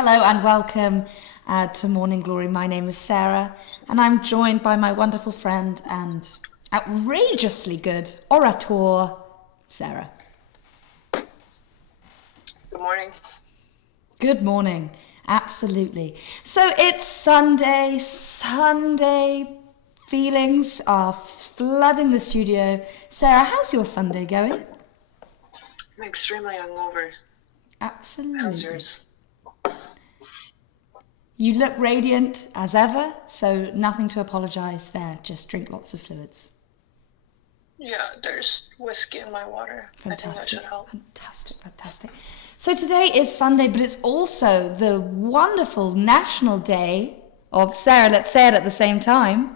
Hello and welcome to Morning Glory. My name is Sarah and I'm joined by my wonderful friend and outrageously good orator, Sarah. Good morning. Good morning. Absolutely. So it's Sunday. Sunday feelings are flooding the studio. Sarah, how's your Sunday going? I'm extremely hungover. Absolutely. How's yours? You look radiant as ever, so nothing to apologize there. Just drink lots of fluids. Yeah, there's whiskey in my water. Fantastic. I think that should help. Fantastic. So today is Sunday, but it's also the wonderful national day of, Sarah, let's say it at the same time.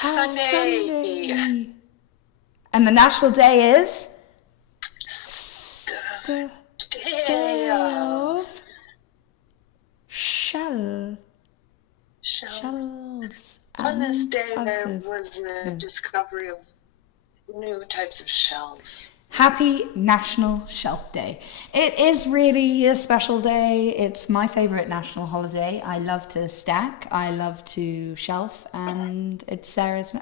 Sunday. And the national day is? Day of shelves. On this day, there was a discovery of new types of shelves. Happy National Shelf Day. It is really a special day. It's my favorite national holiday. I love to stack, I love to shelf, and it's Sarah's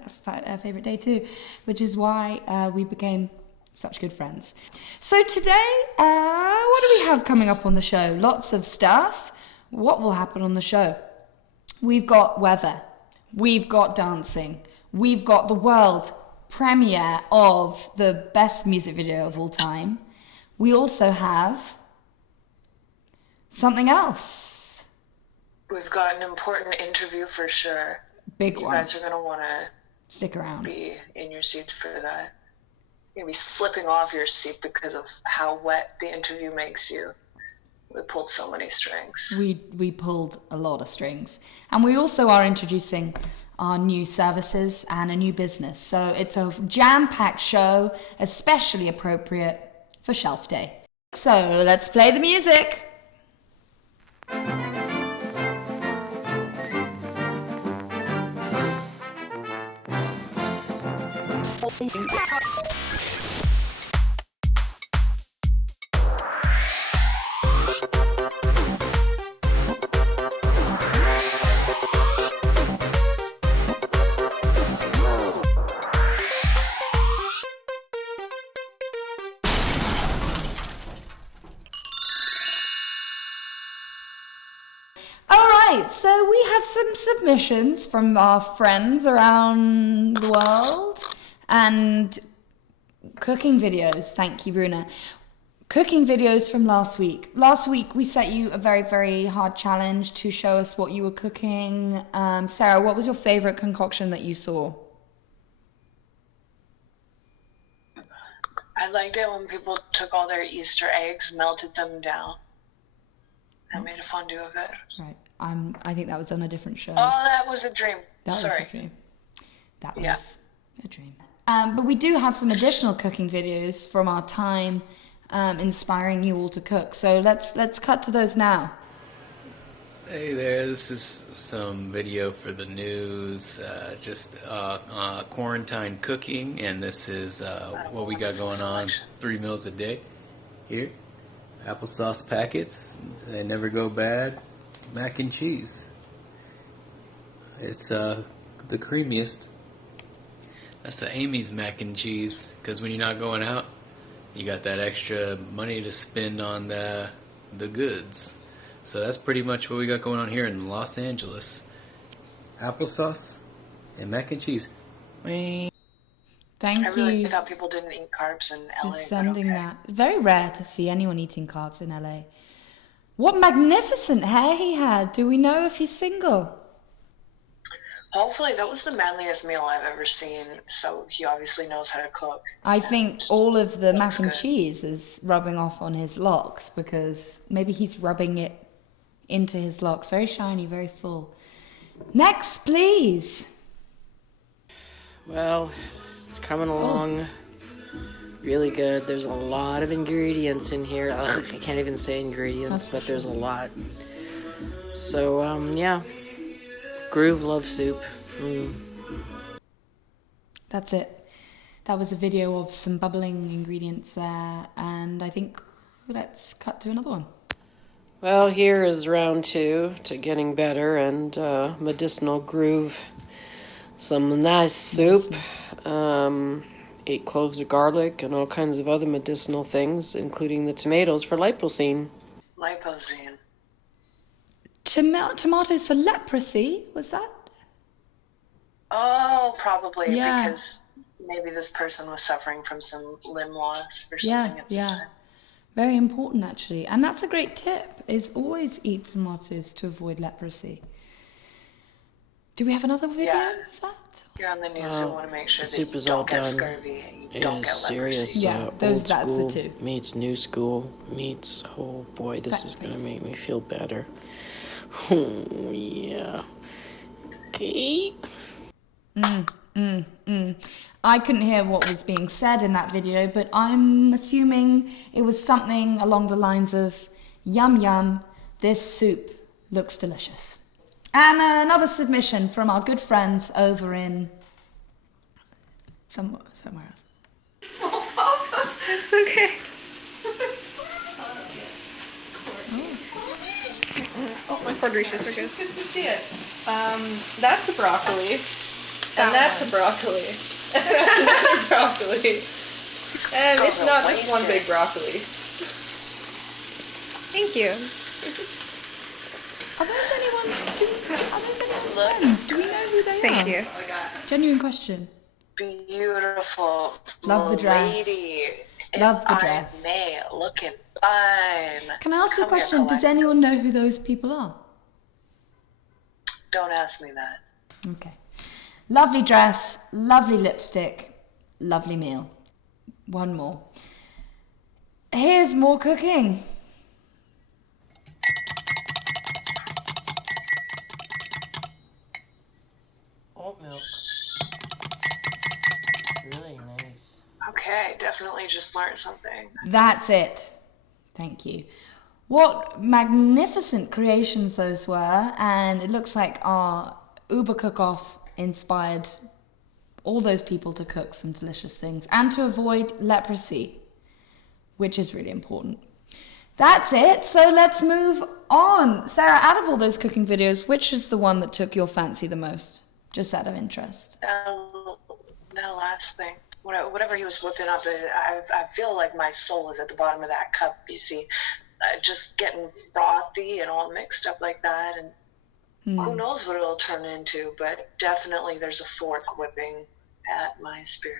favorite day too, which is why we became such good friends. So today, what do we have coming up on the show? Lots of stuff. What will happen on the show? We've got weather, we've got dancing, we've got the world premiere of the best music video of all time. We also have something else. We've got an important interview for sure. Big one. You guys are going to want to stick around. Be in your seats for that. You're going to be slipping off your seat because of how wet the interview makes you. We pulled so many strings. We pulled a lot of strings. And we also are introducing our new services and a new business. So it's a jam-packed show, especially appropriate for Shelf Day. So let's play the music. So we have some submissions from our friends around the world and cooking videos. Thank you, Bruna. Cooking videos from last week. Last week we set you a very, very hard challenge to show us what you were cooking. Sarah, what was your favorite concoction that you saw? I liked it when people took all their Easter eggs, melted them down, and made a fondue of it. Right. I think that was on a different show. Oh, that was a dream. Sorry. Was a dream. That was a dream. But we do have some additional cooking videos from our time inspiring you all to cook. So let's cut to those now. Hey there, this is some video for the news, just quarantine cooking, and this is what we got going on, 3 meals a day. Here, applesauce packets, they never go bad. Mac and cheese. It's the creamiest. That's Amy's mac and cheese, because when you're not going out, you got that extra money to spend on the goods. So that's pretty much what we got going on here in Los Angeles. Applesauce and mac and cheese. Thank I really you. thought people didn't eat carbs in LA. For sending that. Very rare to see anyone eating carbs in LA. What magnificent hair he had. Do we know if he's single? Hopefully, that was the manliest meal I've ever seen, so he obviously knows how to cook. I think all of the mac and cheese is rubbing off on his locks, because maybe he's rubbing it into his locks. Very shiny, very full. Next, please. Well, it's coming along really good. There's a lot of ingredients in here. Ugh, I can't even say ingredients, but there's a lot. So, yeah. Groove love soup. That's it. That was a video of some bubbling ingredients there, and I think let's cut to another one. Well, here is round 2 to getting better and medicinal groove. Some nice soup, 8 cloves of garlic, and all kinds of other medicinal things, including the tomatoes for lipocene. Lipozene. Tomatoes for leprosy, was that? Oh, probably Yeah. because maybe this person was suffering from some limb loss or something Yeah, at this yeah. time. Very important, actually. And that's a great tip, is always eat tomatoes to avoid leprosy. Do we have another video Yeah. of that? You're on the news, you want to make sure The that soup you is all don't get done. scurvy and you It don't is get serious. leprosy. Yeah, Old that's the school two. meets new school meets. Oh boy, this is gonna make me feel better. Oh yeah. Okay. I couldn't hear what was being said in that video, but I'm assuming it was something along the lines of, yum yum, this soup looks delicious. And another submission from our good friends over in somewhere else. It's okay. Oh, my quadricious are good. Good to see it. That's a broccoli. And that's a broccoli. And that's another broccoli. And it's not just one big broccoli. Thank you. Are those anyone's friends? Do we know who they are? Thank you. Genuine question. Beautiful. Love the dress. Lady. Love the If dress. I may, looking fine. Can I ask you a Come here, question? Does Alexa. anyone know who those people are? Don't ask me that. Okay. Lovely dress, lovely lipstick, lovely meal. One more. Here's more cooking. Oat milk. Really nice. Okay, definitely just learned something. That's it. Thank you. What magnificent creations those were, and it looks like our Uber cook-off inspired all those people to cook some delicious things and to avoid leprosy, which is really important. That's it. So let's move on. Sarah, out of all those cooking videos, which is the one that took your fancy the most? Just out of interest. That last thing. Whatever he was whipping up, I feel like my soul is at the bottom of that cup, you see. Just getting frothy and all mixed up like that. And who knows what it'll turn into, but definitely there's a fork whipping at my spirit.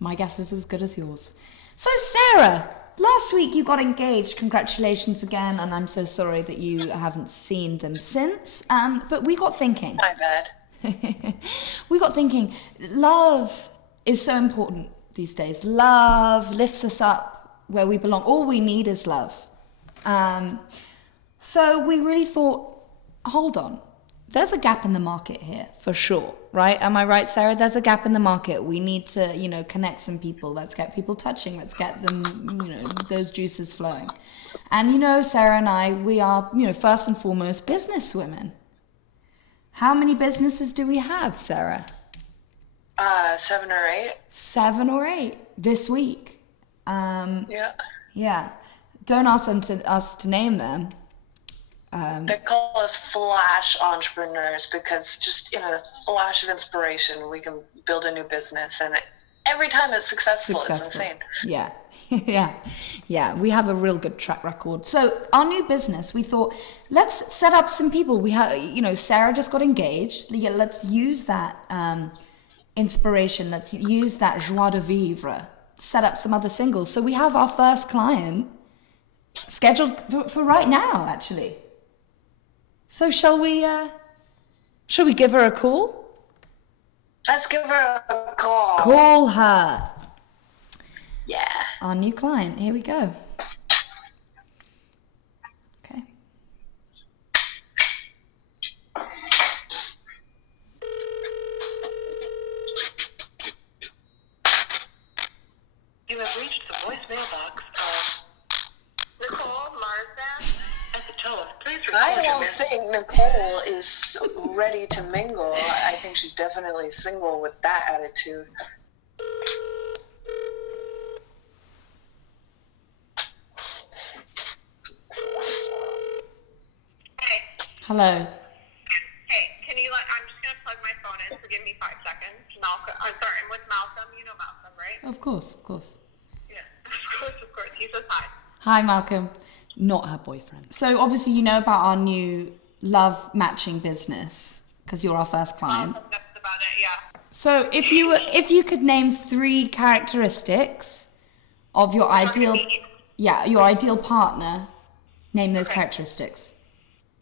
My guess is as good as yours. So, Sarah, last week you got engaged. Congratulations again, and I'm so sorry that you haven't seen them since. But we got thinking. My bad. We got thinking, love is so important these days. Love lifts us up where we belong. All we need is love. So we really thought, hold on, there's a gap in the market here for sure, right? Am I right, Sarah? There's a gap in the market. We need to, connect some people. Let's get people touching. Let's get them, those juices flowing. And, Sarah and I, we are, first and foremost business women. How many businesses do we have, Sarah? 7 or 8. 7 or 8 this week. Yeah. Yeah. Don't ask us to name them. They call us flash entrepreneurs because just in a flash of inspiration, we can build a new business. And every time it's successful. It's insane. Yeah. Yeah. We have a real good track record. So our new business, we thought, let's set up some people. We have, Sarah just got engaged. Let's use that inspiration. Let's use that joie de vivre. Set up some other singles. So we have our first client scheduled for right now, actually. So shall we give her a call? Let's give her a call. Call her. Yeah. Our new client. Here we go. Okay. You have reached the voicemail box of Nicole Marsden. At the tone, please I record your don't message. think Nicole is ready to mingle. I think she's definitely single with that attitude. Hello. Hey, can you I'm just gonna plug my phone in, so give me 5 seconds. Malcolm, I'm sorry, I'm with Malcolm. You know Malcolm, right? Of course, of course. Yeah, of course. He says hi. Hi, Malcolm. Not her boyfriend. So obviously you know about our new love matching business because you're our first client. That's about it. Yeah. So if you could name 3 characteristics of your your ideal partner, name those characteristics.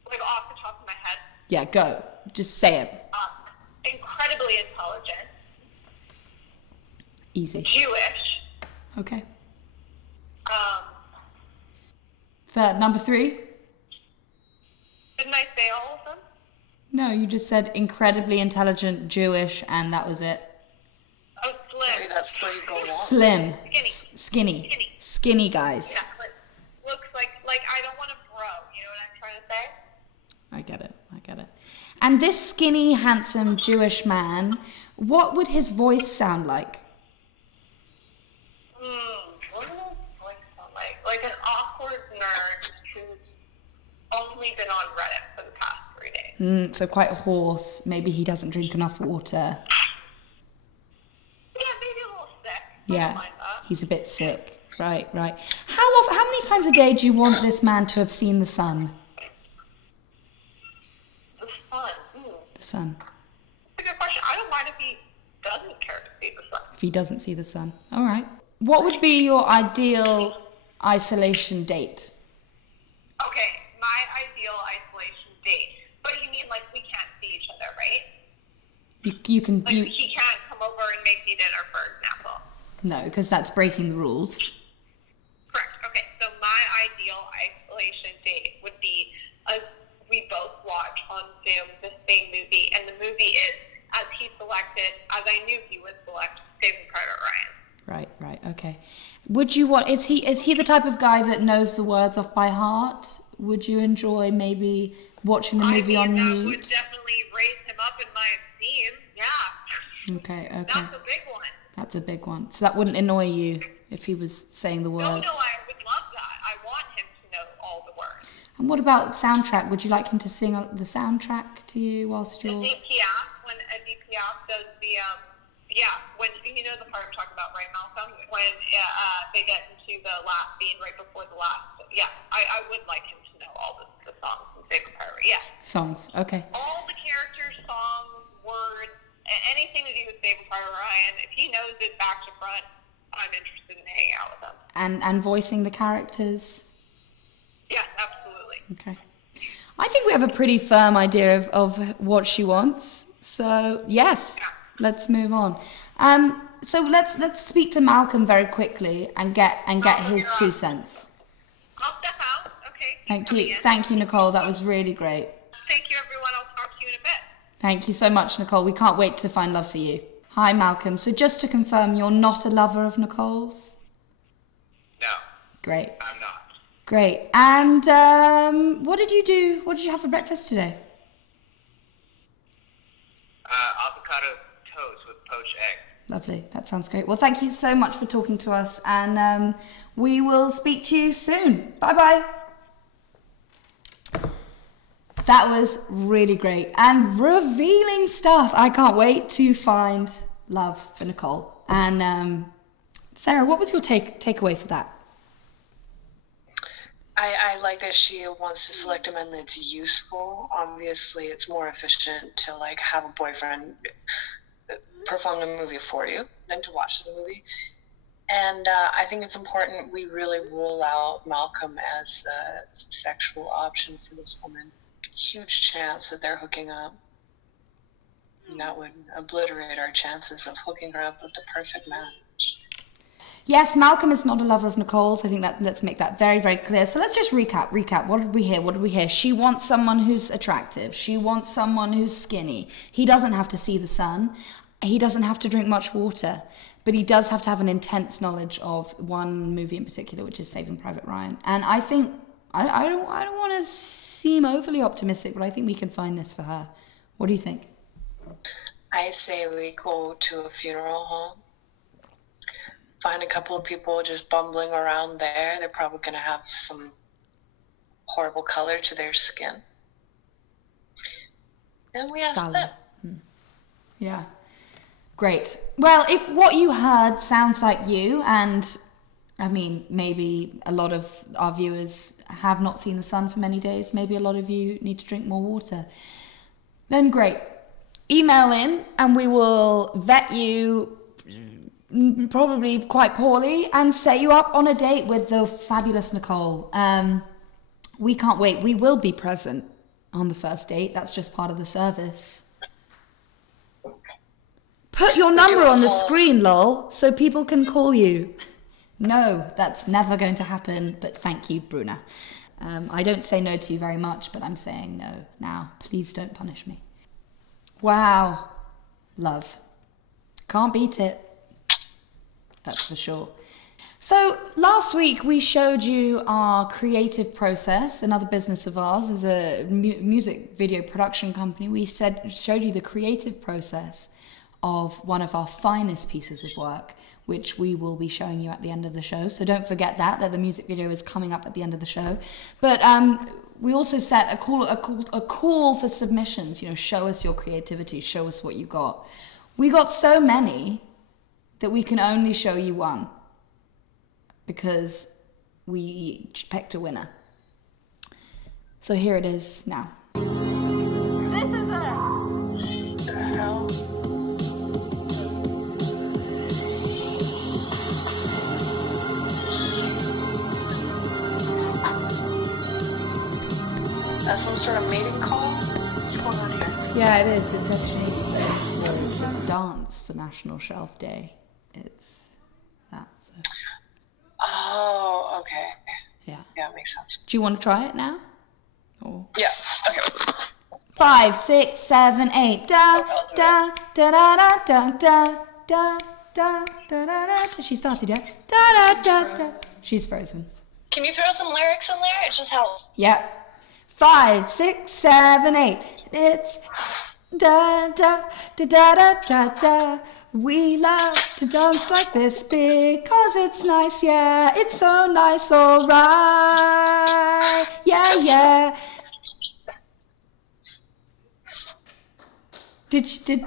Like off the top of my head. Yeah, go. Just say it. Incredibly intelligent. Easy. Jewish. Okay. Number 3? Didn't I say all of them? No, you just said incredibly intelligent, Jewish, and that was it. Oh, slim. Maybe that's where you go wrong. Slim. Skinny. Skinny guys. Yeah, but looks like I don't want to bro. You know what I'm trying to say? I get it. And this skinny, handsome Jewish man, what would his voice sound like? What does his voice sound like? Like an awkward nerd who's only been on Reddit for the past 3 days. So quite hoarse. Maybe he doesn't drink enough water. Yeah, maybe a little sick. Yeah, Something like that. he's a bit sick. Right. How many times a day do you want this man to have seen the sun? The sun. The sun. That's a good question. I don't mind if he doesn't care to see the sun. If he doesn't see the sun. All right. What would be your ideal isolation date? Okay, my ideal isolation date. But you mean like we can't see each other, right? You can Like he can't come over and make me dinner, for example. No, because that's breaking the rules. Correct. Okay, so my ideal isolation date would be we both watch on Zoom the same movie, and the movie is, as he selected, as I knew he would select, Saving Private Ryan. Right, okay. Would you want, is he the type of guy that knows the words off by heart? Would you enjoy maybe watching the movie on that mute? would definitely raise him up in my esteem, yeah. Okay. That's a big one. That's a big one. So that wouldn't annoy you if he was saying the words? No, I would love that. I want him to know all the words. And what about soundtrack? Would you like him to sing the soundtrack to you whilst you're... When Edith Piaf does the, when, you know the part I'm talking about, right, Malcolm? When they get into the last scene right before the last, I would like him to know all the songs in Saving Private Ryan, Songs, okay. All the characters, songs, words, anything to do with Saving Private Ryan, if he knows it back to front, I'm interested in hanging out with him. And voicing the characters? Yeah, absolutely. Okay. I think we have a pretty firm idea of what she wants. So, yes, let's move on. So let's speak to Malcolm very quickly and get his 2 cents. I'll step out. Okay. Thank you, Nicole. That was really great. Thank you, everyone. I'll talk to you in a bit. Thank you so much, Nicole. We can't wait to find love for you. Hi, Malcolm. So just to confirm, you're not a lover of Nicole's? No. Great. I'm not. Great. And what did you do? What did you have for breakfast today? Avocado toast with poached egg. Lovely. That sounds great. Well, thank you so much for talking to us, and we will speak to you soon. Bye-bye. That was really great and revealing stuff. I can't wait to find love for Nicole. And Sarah, what was your takeaway for that? I like that she wants to select a man that's useful. Obviously, it's more efficient to like have a boyfriend perform the movie for you than to watch the movie. And I think it's important we really rule out Malcolm as a sexual option for this woman. Huge chance that they're hooking up. And that would obliterate our chances of hooking her up with the perfect match. Yes, Malcolm is not a lover of Nicole's. I think that let's make that very, very clear. So let's just recap. What did we hear? She wants someone who's attractive. She wants someone who's skinny. He doesn't have to see the sun. He doesn't have to drink much water. But he does have to have an intense knowledge of one movie in particular, which is Saving Private Ryan. And I think, I don't want to seem overly optimistic, but I think we can find this for her. What do you think? I say we go to a funeral home. Find a couple of people just bumbling around there. They're probably going to have some horrible color to their skin. And we asked Salad. them. Yeah. Great. Well, if what you heard sounds like you, and I mean, maybe a lot of our viewers have not seen the sun for many days, maybe a lot of you need to drink more water, then great. Email in and we will vet you probably quite poorly and set you up on a date with the fabulous Nicole. We can't wait. We will be present on the first date. That's just part of the service. Put your number on the screen, lol, so people can call you. No, that's never going to happen, but thank you, Bruna. I don't say no to you very much, but I'm saying no now. Please don't punish me. Wow. Love. Can't beat it. That's for sure. So last week we showed you our creative process. Another business of ours is a music video production company. We showed you the creative process of one of our finest pieces of work, which we will be showing you at the end of the show. So don't forget that the music video is coming up at the end of the show. But we also set a call for submissions. You know, show us your creativity, show us what you got. We got so many that we can only show you one because we picked a winner. So here it is now. This is it. What the hell? That's some sort of mating call? What's going on here? Yeah, it is. It's actually the dance for National Shelf Day. It's that. So. Oh, okay. Yeah. Yeah, makes sense. Do you want to try it now? Or Yeah, okay. 5, 6, 7, 8. Da da da da da da da da da da da. She started, yeah. Da da da da. She's frozen. Can you throw some lyrics in there? It just helps. Yep. 5, 6, 7, 8. It's da da da da da da da. We love to dance like this because it's nice, yeah. It's so nice, alright. Yeah, yeah.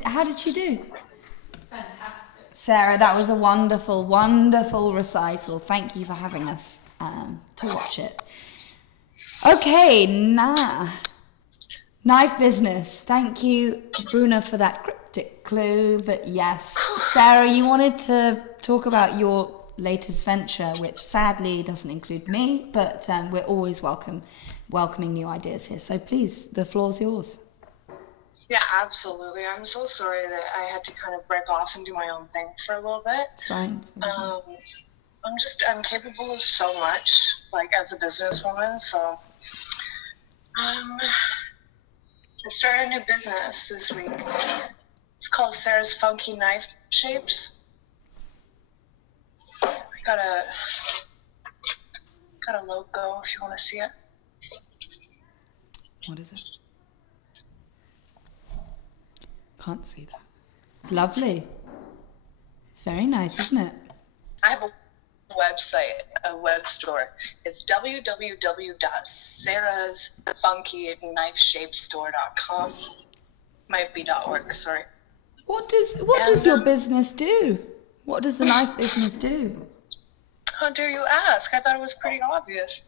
How did she do? Fantastic. Sarah, that was a wonderful, wonderful recital. Thank you for having us to watch it. Okay, knife business. Thank you, Bruna, for that cryptic clue. But yes, Sarah, you wanted to talk about your latest venture, which sadly doesn't include me, but we're always welcoming new ideas here. So please, the floor's yours. Yeah, absolutely. I'm so sorry that I had to kind of break off and do my own thing for a little bit. It's fine. I'm capable of so much, like as a businesswoman. So, I started a new business this week. It's called Sarah's Funky Knife Shapes. I got a logo if you want to see it. What is it? Can't see that. It's lovely. It's very nice, isn't it? I have a website, a web store. It's www.sarahsfunkyknifeshapestore.com. Might be .org, sorry. What does your business do? What does the knife business do? How dare you ask? I thought it was pretty obvious.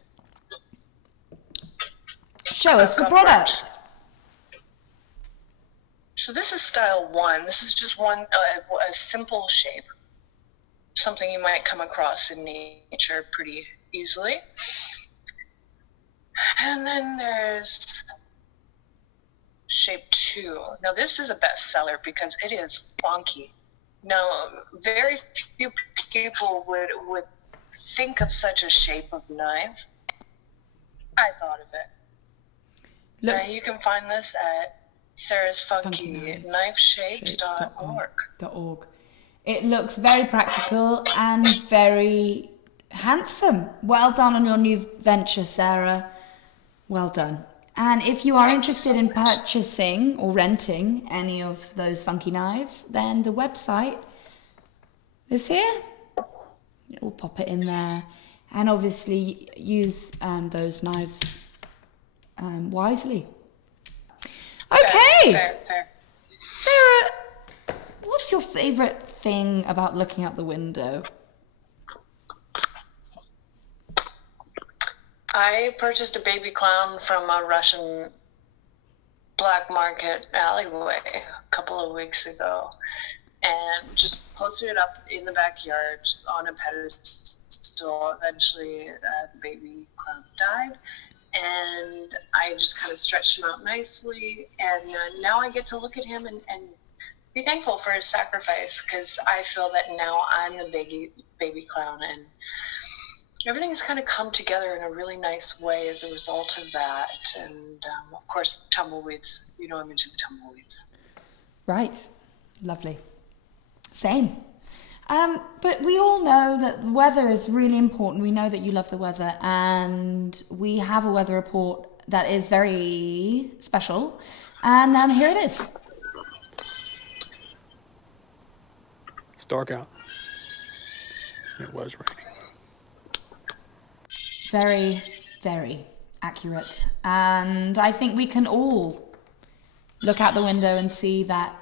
Show us the product. So this is style 1. This is just one, a simple shape. Something you might come across in nature pretty easily. And then there's shape 2. Now this is a bestseller because it is funky. Now, very few people would think of such a shape of knives. I thought of it. Now you can find this at sarahsfunkyknifeshapes.org. It looks very practical and very handsome. Well done on your new venture, Sarah. Well done. And if you are interested in purchasing or renting any of those funky knives, then the website is here. We'll pop it in there. And obviously use those knives wisely. Okay, Okay. Fair. Sarah, what's your favorite thing about looking out the window? I purchased a baby clown from a Russian black market alleyway a couple of weeks ago and just posted it up in the backyard on a pedestal. Eventually, the baby clown died, and I just kind of stretched him out nicely, and now I get to look at him and be thankful for his sacrifice, because I feel that now I'm the baby clown, and everything has kind of come together in a really nice way as a result of that. And of course, tumbleweeds. You know, I'm into the tumbleweeds. Right. Lovely. Same. But we all know that the weather is really important. We know that you love the weather, and we have a weather report that is very special. And here it is. It's dark out. It was raining. Very, very accurate. And I think we can all look out the window and see that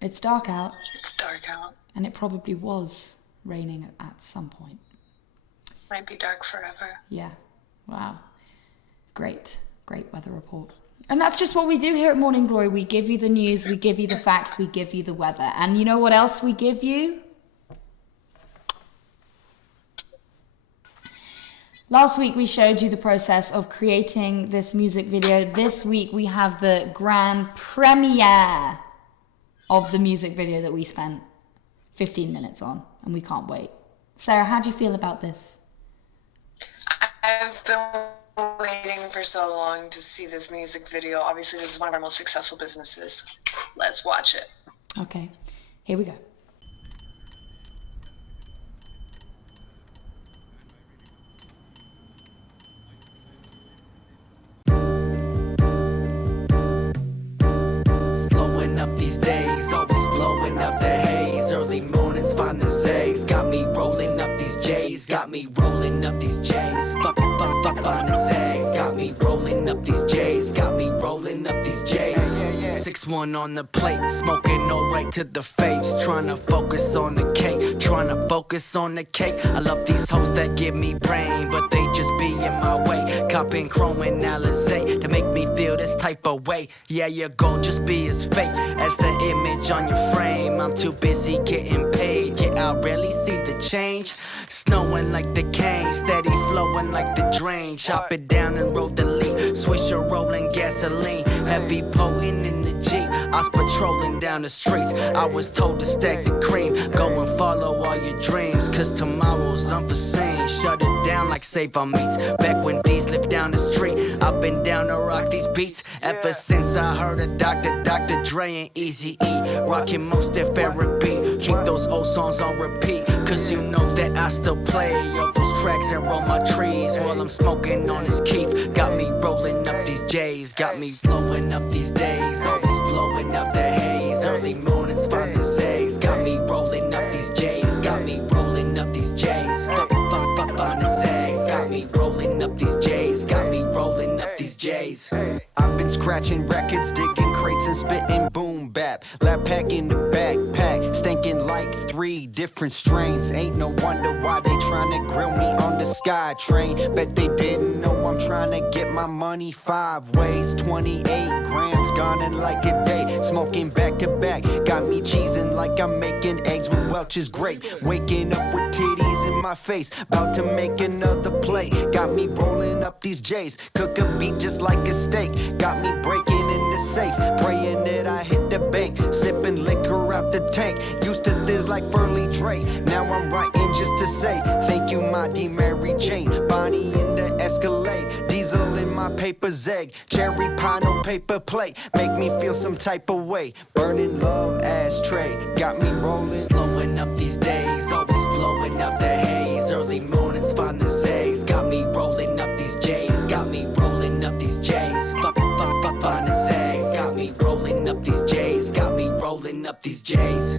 it's dark out. It's dark out. And it probably was raining at some point. Might be dark forever. Yeah. Wow. Great weather report. And that's just what we do here at Morning Glory. We give you the news, we give you the facts, we give you the weather. And you know what else we give you? Last week we showed you the process of creating this music video. This week we have the grand premiere of the music video that we spent 15 minutes on, and we can't wait. Sarah, how do you feel about this? I've been waiting for so long to see this music video. Obviously, this is one of our most successful businesses. Let's watch it. Okay, here we go. Slowing up these days, always blowing up the haze. Early mornings finding eggs, got me rolling up these J's, got me rolling up these J's. Fuck, finding eggs, got me rolling up these J's, got me rolling up these J's. 6-1 on the plate, smoking no right to the face. Trying to focus on the cake, trying to focus on the cake. I love these hoes that give me brain, but they just be in my way. Copping chrome and Alizé to make me feel this type of way. Yeah, your goal just be as fake as the image on your frame. I'm too busy getting paid, yeah, I rarely see the change. Snowing like the cane, steady flowing like the drain. Chop it down and roll the leaf, swisher rolling gasoline. Heavy potent in the Jeep, I was patrolling down the streets. I was told to stack the cream, go and follow all your dreams, cause tomorrow's unforeseen. Shut it down like Save Our Meats. Back when these lived down the street, I've been down to rock these beats ever since I heard of Dr. Dre and Eazy-E. Rocking most of therapy, keep those old songs on repeat, cause you know that I still play all those tracks and roll my trees while I'm smoking on this keef. Got me rolling up these J's, got me slowing up these days, always blowing out the haze. Early mornings finding eggs, got me rolling up these J's, got me rolling up these J's. Finding eggs, got me rolling up these J's, got me rolling up these J's. I've been scratching records, digging crates and spitting boom bap. Lap pack in the backpack, stinking like 3 different strains. Ain't no wonder why they tryna grill me on the sky train. Bet they didn't know I'm tryna get my money 5 ways. 28 grams gone in like a day, smoking back to back. Got me cheesing like I'm making eggs with Welch's grape. Waking up with titties in my face, about to make another play. Got me rolling up these J's, cook a beat just like a steak. Got me breaking in the safe, praying that I hit the bank. Sipping liquor out the tank, used to this like Furley Dre. Now I'm writing just to say thank you, my D Mary Jane. Bonnie in the Escalade, diesel in my paper's egg. Cherry pie, no paper plate, make me feel some type of way. Burning love ashtray, got me rolling. Slowing up these days, always blowing out the haze. Early mornings finding eggs, got me rolling up these J's, got me rolling up these J's. Finding eggs, got me rolling up these J's, got me rolling up these J's.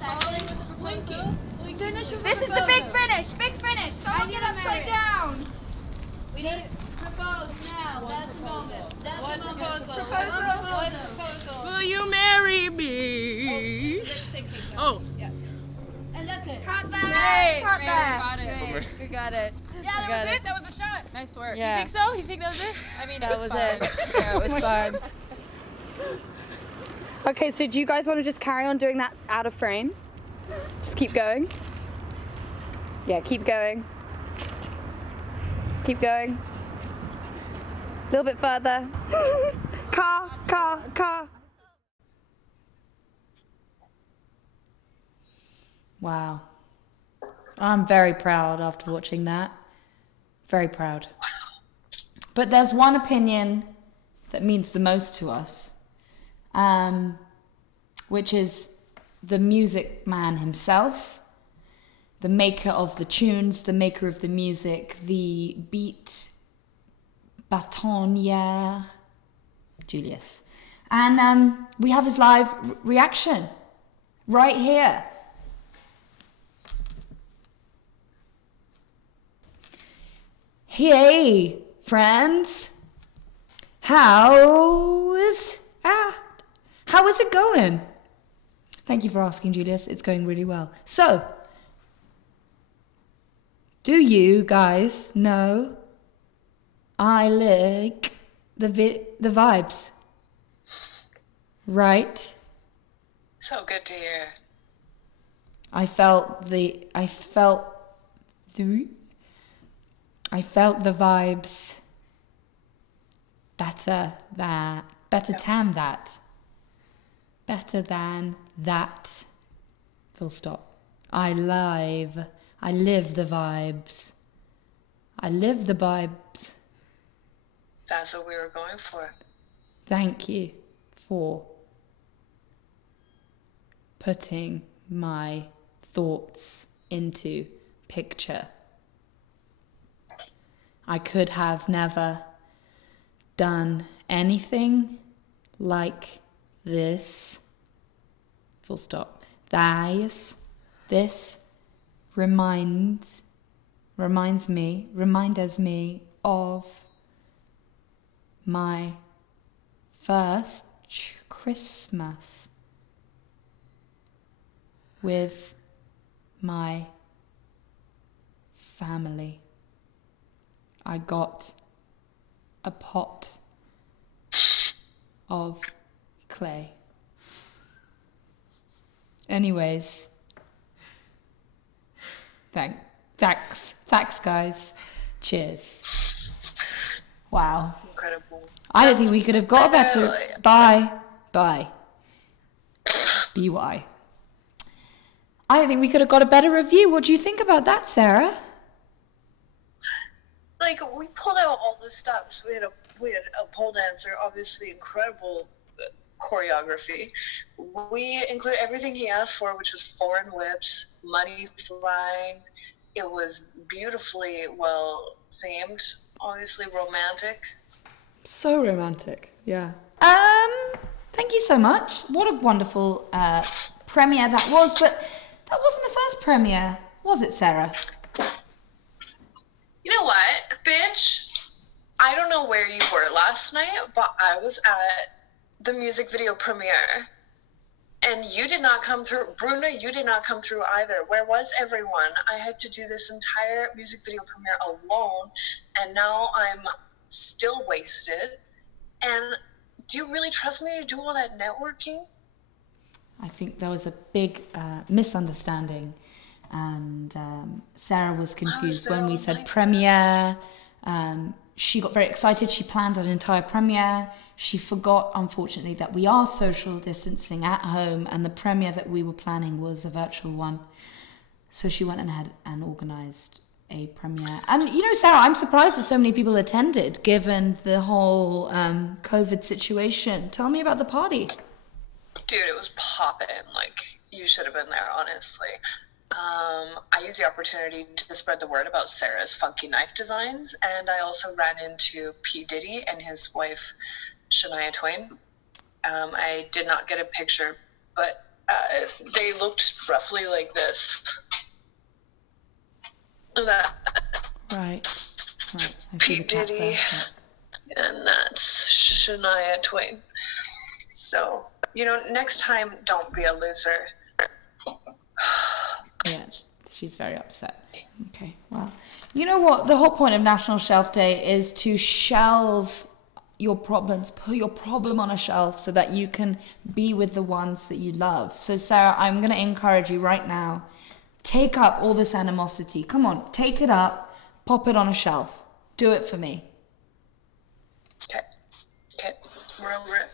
Falling with the proposal. This is the big finish. Big finish. Someone get upside down. We need propose now. That's the moment. That's the moment. Proposal. Will you marry me? Oh. Yeah. And that's it. Cut that. Cut that. We got it. Great. We got it. Yeah, that was it. That was the shot. Nice work. Yeah. You think so? You think that was it? I mean, That it was was fun. it. Yeah, it was fun. Okay, so do you guys want to just carry on doing that out of frame? Just keep going. Yeah, keep going. Keep going. A little bit further. Car. Wow. I'm very proud after watching that. Very proud. But there's one opinion that means the most to us, which is the music man himself, the maker of the tunes, the maker of the music, the beat batonnière, Julius. And we have his live reaction right here. Hey, friends. How is it going? Thank you for asking, Julius. It's going really well. So, do you guys know I like the vibes? Right? So good to hear. I felt the vibes better than that. Full stop. I live the vibes. I live the vibes. That's what we were going for. Thank you for putting my thoughts into picture. I could have never done anything like this. Full stop. This reminds me of my first Christmas with my family. I got a pot of clay. Anyways, thanks guys. Cheers. Wow. Incredible. I don't think we could have got a better. Bye. BY. I don't think we could have got a better review. What do you think about that, Sarah? Like, we pulled out all the stops. We had a pole dancer, obviously incredible choreography. We included everything he asked for, which was foreign whips, money flying. It was beautifully well themed, obviously romantic. So romantic, yeah. Thank you so much. What a wonderful premiere that was, but that wasn't the first premiere, was it, Sarah? You know what, bitch? I don't know where you were last night, but I was at the music video premiere, and you did not come through. Bruna, you did not come through either. Where was everyone? I had to do this entire music video premiere alone, and now I'm still wasted. And do you really trust me to do all that networking? I think there was a big misunderstanding, and Sarah was confused when we said premiere. She got very excited. She planned an entire premiere. She forgot, unfortunately, that we are social distancing at home, and the premiere that we were planning was a virtual one. So she went ahead and organised a premiere. And, you know, Sarah, I'm surprised that so many people attended, given the whole COVID situation. Tell me about the party. Dude, it was poppin'. Like, you should have been there, honestly. I used the opportunity to spread the word about Sarah's funky knife designs, and I also ran into P. Diddy and his wife, Shania Twain. I did not get a picture, but they looked roughly like this. That Right. I see the Pete cat Diddy, there. and that's Shania Twain. So, next time, don't be a loser. Yeah, she's very upset. Okay, well, you know what? The whole point of National Shelf Day is to shelve your problems, put your problem on a shelf so that you can be with the ones that you love. So, Sarah, I'm going to encourage you right now, take up all this animosity. Come on, take it up, pop it on a shelf. Do it for me. Okay, we're over it.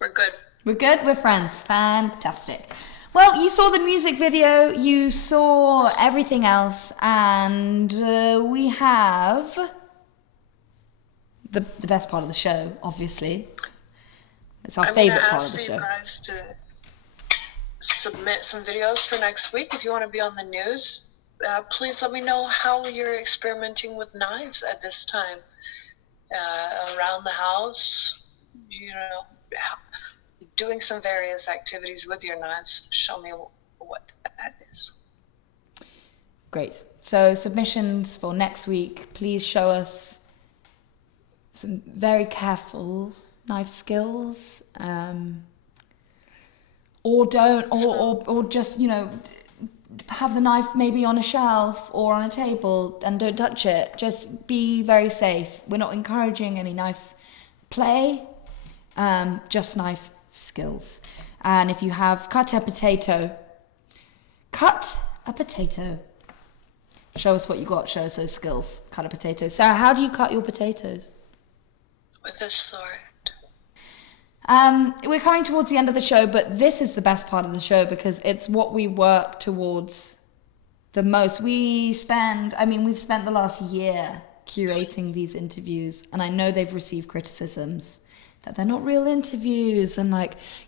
We're good. We're good, we're friends. Fantastic. Well, you saw the music video, you saw everything else, and we have the best part of the show, obviously. It's our favorite part of the show. I'm going to ask you guys to submit some videos for next week. If you want to be on the news, please let me know how you're experimenting with knives at this time. Around the house, doing some various activities with your knives. Show me what that is. Great. So submissions for next week. Please show us some very careful knife skills, or don't, or just have the knife maybe on a shelf or on a table and don't touch it. Just be very safe. We're not encouraging any knife play, just knife skills. And if you have cut a potato, show us what you got, show us those skills. Cut a potato. Sarah, how do you cut your potatoes? With a sword. We're coming towards the end of the show, but this is the best part of the show because it's what we work towards the most. We've spent the last year curating these interviews, and I know they've received criticisms that they're not real interviews and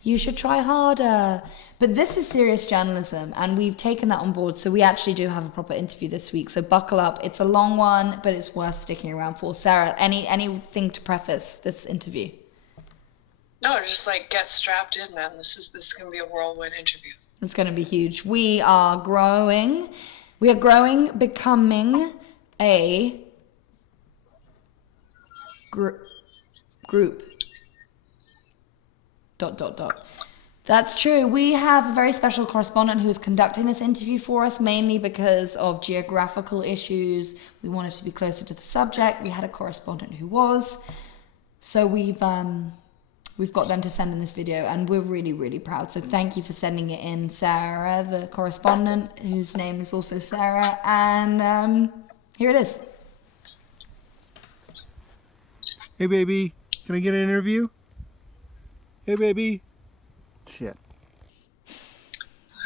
you should try harder. But this is serious journalism, and we've taken that on board. So we actually do have a proper interview this week. So buckle up. It's a long one, but it's worth sticking around for. Sarah, anything to preface this interview? No, just get strapped in, man. This is gonna be a whirlwind interview. It's gonna be huge. We are growing, becoming a group. That's true. We have a very special correspondent who is conducting this interview for us, mainly because of geographical issues. We wanted to be closer to the subject. We had a correspondent who was. So we've got them to send in this video, and we're really, really proud. So thank you for sending it in, Sarah, the correspondent, whose name is also Sarah. And here it is. Hey, baby, can I get an interview? Hey, baby. Shit.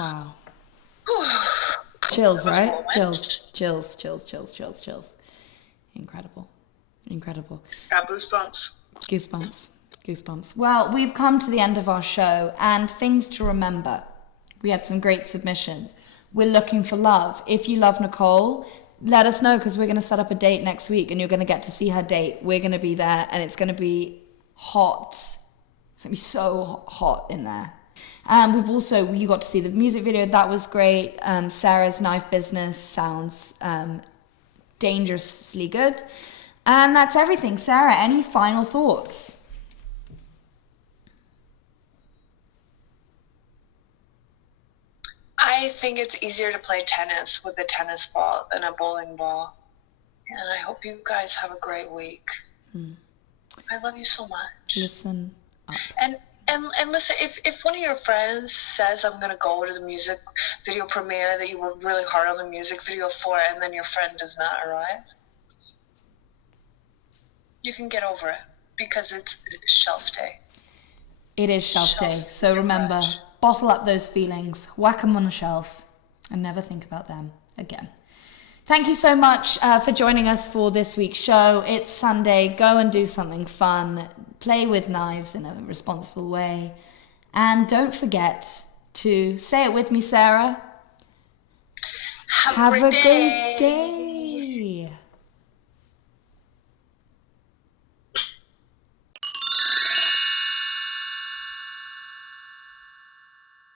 Wow. Chills, right? Chills. Incredible. Got Goosebumps. Well, we've come to the end of our show, and things to remember. We had some great submissions. We're looking for love. If you love Nicole, let us know, because we're going to set up a date next week, and you're going to get to see her date. We're going to be there, and it's going to be hot. It's going to be so hot in there. You got to see the music video. That was great. Sarah's knife business sounds dangerously good. And that's everything. Sarah, any final thoughts? I think it's easier to play tennis with a tennis ball than a bowling ball. And I hope you guys have a great week. I love you so much. Listen up. And listen, if one of your friends says I'm gonna go to the music video premiere that you worked really hard on the music video for, and then your friend does not arrive, you can get over it, because it's shelf day. It is shelf day. So remember, bottle up those feelings, whack them on the shelf, and never think about them again. Thank you so much for joining us for this week's show. It's Sunday. Go and do something fun. Play with knives in a responsible way. And don't forget to say it with me, Sarah. Have a great day.